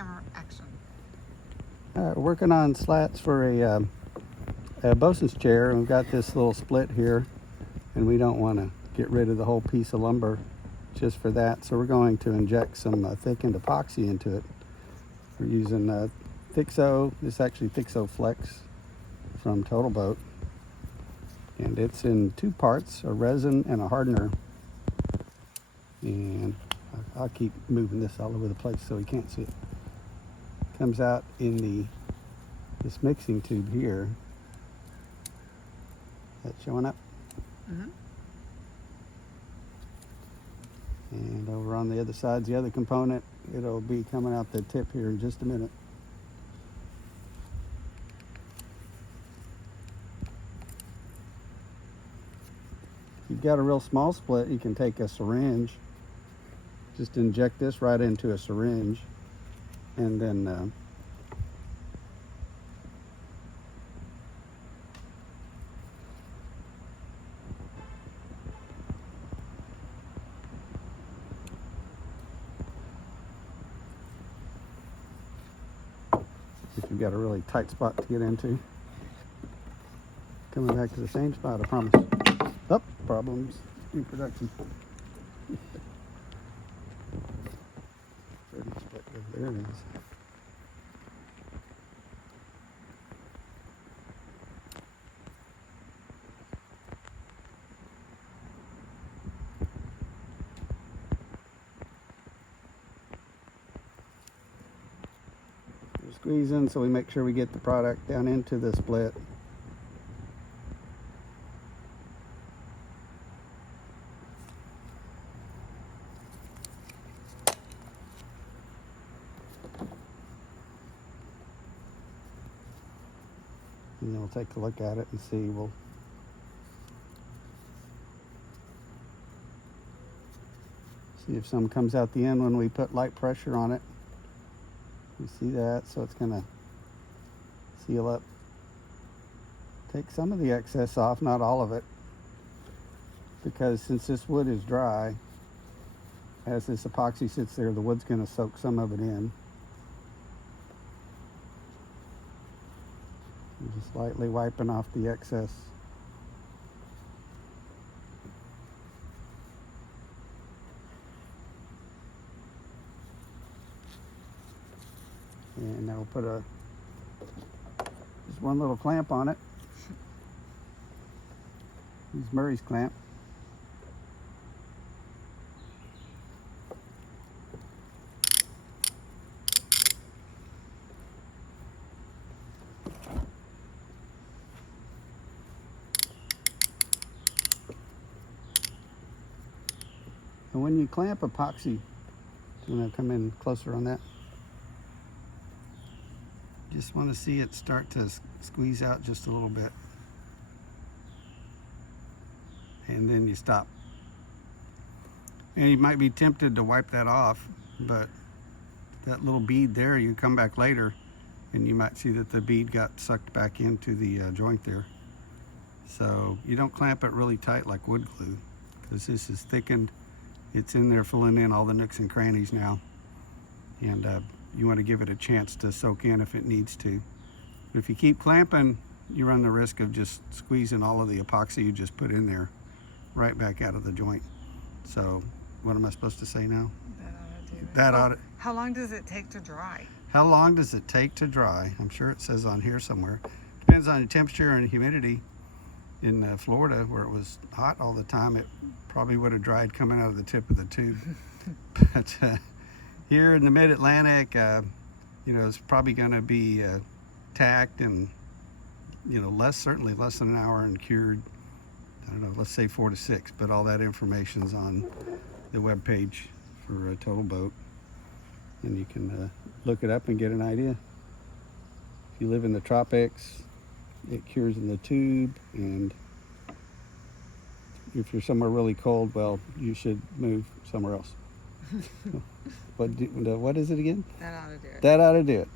camera action. Working on slats for a bosun's chair, and we've got this little split here, and we don't want to get rid of the whole piece of lumber just for that, so we're going to inject some thickened epoxy into it. We're using Thixo. This is actually ThixoFlex from TotalBoat, and it's in two parts, a resin and a hardener. And I'll keep moving this all over the place so you can't see it. Comes out in this mixing tube here. That's showing up. Mm-hmm. And over on the other side's the other component. It'll be coming out the tip here in just a minute. If you've got a real small split, you can take a syringe, just inject this right into a syringe, and then if you've got a really tight spot to get into. Coming back to the same spot, I promise. Oh, problems in production. There it is. We're squeezing so we make sure we get the product down into the split. And then we'll take a look at it and see. We'll see if some comes out the end when we put light pressure on it. You see that? So it's going to seal up. Take some of the excess off, not all of it, because since this wood is dry, as this epoxy sits there, the wood's going to soak some of it in. Just lightly wiping off the excess. And now we'll put just one little clamp on it. Use Murray's clamp. And when you clamp epoxy, do you want to come in closer on that? Just want to see it start to squeeze out just a little bit. And then you stop. And you might be tempted to wipe that off, but that little bead there, you come back later and you might see that the bead got sucked back into the joint there. So you don't clamp it really tight like wood glue, because this is thickened. It's in there filling in all the nooks and crannies now. And you want to give it a chance to soak in if it needs to. But if you keep clamping, you run the risk of just squeezing all of the epoxy you just put in there right back out of the joint. So what am I supposed to say now? That ought to do it. How long does it take to dry? How long does it take to dry? I'm sure it says on here somewhere. Depends on the temperature and humidity. In Florida, where it was hot all the time, it probably would have dried coming out of the tip of the tube. But here in the mid-Atlantic, it's probably going to be tacked and, certainly less than an hour and cured. I don't know, let's say 4 to 6, but all that information's on the webpage for TotalBoat, and you can look it up and get an idea. If you live in the tropics, it cures in the tube, and if you're somewhere really cold, well, you should move somewhere else. What is it again? That ought to do it. That ought to do it.